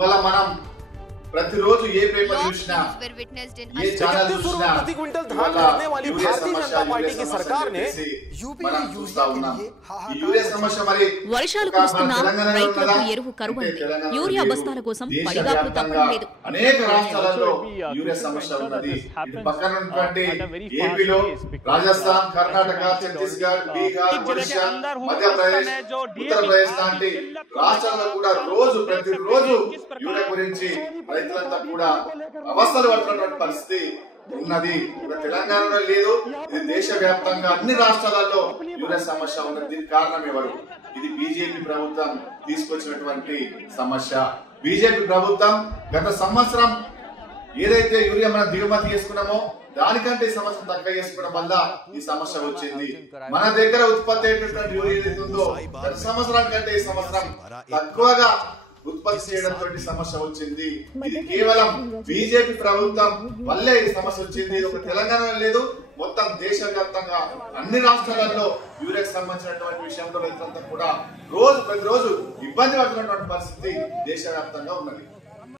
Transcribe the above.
ఇవాళ మనం ప్రతిరోజు ఏ పేపర్ చూసినా ఏ ఛానల్ చూసినా प्रति क्विंटल धान खरीदने वाली भारतीय जनता पार्टी की सरकार ने यूपी में यूरिया के लिए యూరియా సమస్య మరి వర్షాలు కురుస్తున్నా రైతులకు ఎరువు కరువైంది. యూరియా బస్తాల కోసం పడిగాపులు తప్పడం లేదు. అనేక రాష్ట్రాలలో యూరియా సమస్య ఉన్నది. పక్కన ఉన్నటువంటి ఏపీలో రాజస్థాన్, కర్ణాటక, ఛత్తీస్గఢ్, బీహార్, ఒడిశా, మధ్యప్రదేశ్, ఉత్తరప్రదేశ్ లాంటి రాష్ట్రాల్లో కూడా ప్రతిరోజు యూరియా గురించి రైతులంతా కూడా అవస్థలు పడుతున్నటువంటి పరిస్థితి ఉన్నది. తెలంగాణలో లేదు, ఇది దేశవ్యాప్తంగా అన్ని రాష్ట్రాలలో యూరియా సమస్య ఉన్నది. దీనికి కారణం ఎవరు? ఇది బీజేపీ ప్రభుత్వం తీసుకొచ్చినటువంటి సమస్య. బీజేపీ ప్రభుత్వం గత సంవత్సరం ఏదైతే యూరియా మనం దిగుమతి చేసుకున్నామో దానికంటే ఈ సంవత్సరం తక్కువ చేసుకోవడం వల్ల ఈ సమస్య వచ్చింది. మన దగ్గర ఉత్పత్తి అయ్యేటటువంటి యూరియా ఏదైతే ఉందో గత సంవత్సరం కంటే ఈ సంవత్సరం తక్కువగా ఉత్పత్తి చేయడంతో సమస్య వచ్చింది. ఇది కేవలం బీజేపీ ప్రభుత్వం వల్లే ఈ సమస్య వచ్చింది. ఇది ఒక తెలంగాణలో లేదు, మొత్తం దేశవ్యాప్తంగా అన్ని రాష్ట్రాలలో యూరియాకి సంబంధించినటువంటి విషయంలో రైతులంతా కూడా ప్రతిరోజు ఇబ్బంది పడుతున్నటువంటి పరిస్థితి దేశవ్యాప్తంగా ఉన్నది.